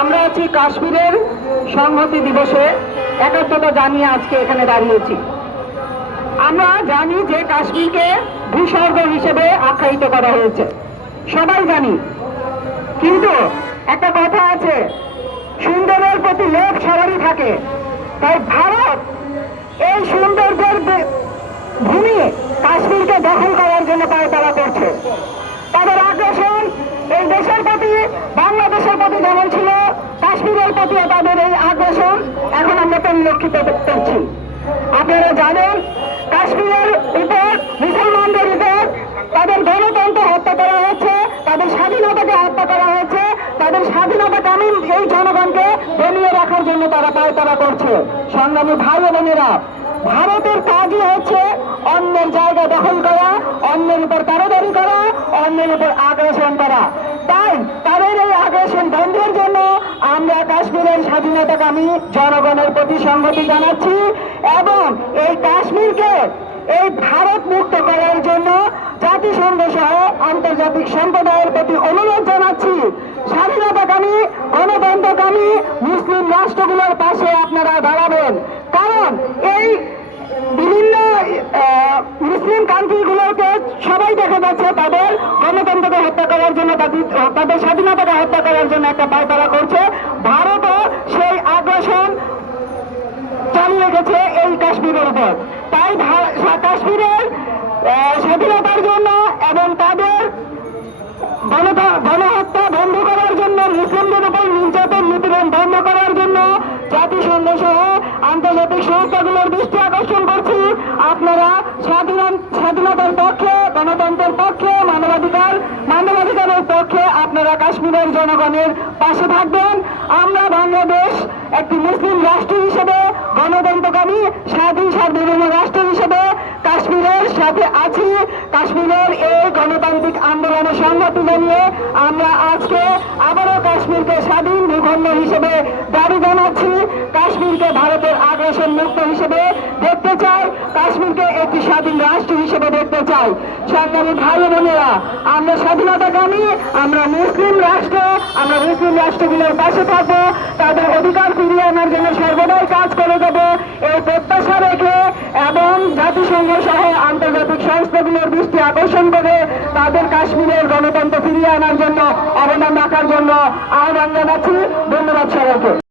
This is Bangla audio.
আমরা আছি কাশ্মীরের সংহতি দিবসে একাত্মতা জানিয়ে আজকে এখানে দাঁড়িয়েছি। আমরা জানি যে কাশ্মীরকে ভূস্বর্গ হিসেবে আখ্যায়িত করা হয়েছে। সবাই জানি। কিন্তু একটা কথা আছে, সুন্দরের প্রতি লোভ সবারই থাকে। তাই ভারত এই সৌন্দর্যের ভূমি কাশ্মীরকে দখল করার জন্য পায়তারা করছে তাদের আগ্রাসন এই দেশের প্রতি বাংলাদেশের প্রতি যেমন ছিল তাদের এই আগ্রাসন এখন আমরা পরিলক্ষিত করছি। আপনারা জানেন, কাশ্মীরের উপর মুসলমানদের উপর তাদের গণতন্ত্র হত্যা করা হয়েছে, তাদের স্বাধীনতাকে হত্যা করা হয়েছে, তাদের স্বাধীনতা কানুন এই জনগণকে দমিয়ে রাখার জন্য তারা পায়তারা করছে। সংগ্রামী ভাই বোনেরা, ভারতের কাজই হচ্ছে অন্যের জায়গা দখল করা, অন্যের উপর তাড়াতাড়ি করা, অন্যের উপর আগ্রাসন করা। তাই তাদের এই আগ্রাসন বন্ধের জন্য আমরা কাশ্মীরের স্বাধীনতাকামী জনগণের প্রতি সংহতি জানাচ্ছি এবং এই কাশ্মীরকে এই ভারত মুক্ত করার জন্য জাতিসংঘ সহ আন্তর্জাতিক সম্প্রদায়ের প্রতি অনুরোধ জানাচ্ছি। স্বাধীনতাকামী, গণতন্ত্রকামী মুসলিম রাষ্ট্রগুলোর পাশে আপনারা দাঁড়াবেন। কারণ এই বিভিন্ন মুসলিম কান্ট্রিগুলোকে সবাই দেখা যাচ্ছে তাদের গণতন্ত্রকে হত্যা করার জন্য, তাদের স্বাধীনতাকে হত্যা করার জন্য একটা পায়তারা করছে। ভারতও সেই আগ্রাসন চালিয়ে গেছে এই কাশ্মীরের উপর। তাই কাশ্মীরের স্বাধীনতার জন্য এবং তাদের গণহত্যা বন্ধ করার জন্য, মুসলিমদের উপর নির্যাতন নিপীড়ন বন্ধ করার জন্য জাতিসংঘ সহ আন্তর্জাতিক সংস্থাগুলোর দৃষ্টি আকর্ষণ করছি। আপনারা স্বাধীন স্বাধীনতার পক্ষে, গণতন্ত্রের পক্ষে, মানবাধিকার মানবাধিকারের পক্ষে আপনারা কাশ্মীরের জনগণের পাশে থাকবেন। আমরা বাংলাদেশ একটি মুসলিম রাষ্ট্র হিসেবে গণতন্ত্রকামী স্বাধীন সার্বভৌম রাষ্ট্র হিসেবে কাশ্মীরের সাথে আছি। কাশ্মীরের এই গণতান্ত্রিক সংহতি জানিয়ে আমরা আজকে আবারও কাশ্মীরকে স্বাধীন ভূখণ্ড হিসেবে দাবি জানাচ্ছি। কাশ্মীরকে ভারতের আগ্রাসন মুক্ত হিসেবে দেখতে চাই। কাশ্মীরকে একটি স্বাধীন রাষ্ট্র হিসেবে দেখতে চাই। সংগ্রামী ভাই বোনেরা, আমরা স্বাধীনতাকামী আমরা মুসলিম রাষ্ট্র, আমরা মুসলিম রাষ্ট্রগুলোর পাশে থাকব। তাদের অধিকার ফিরিয়ে আনার জন্য সর্বদাই কাজ করে যাব। এই প্রত্যাশা রেখে এবং জাতিসংঘ সহ আন্তর্জাতিক সংস্থাগুলোর দৃষ্টি আকর্ষণ করে কাশ্মীরের গণতন্ত্র ফিরিয়ে আনার জন্য অবদান রাখার জন্য আহ্বান জানাচ্ছি। ধন্যবাদ সবাইকে।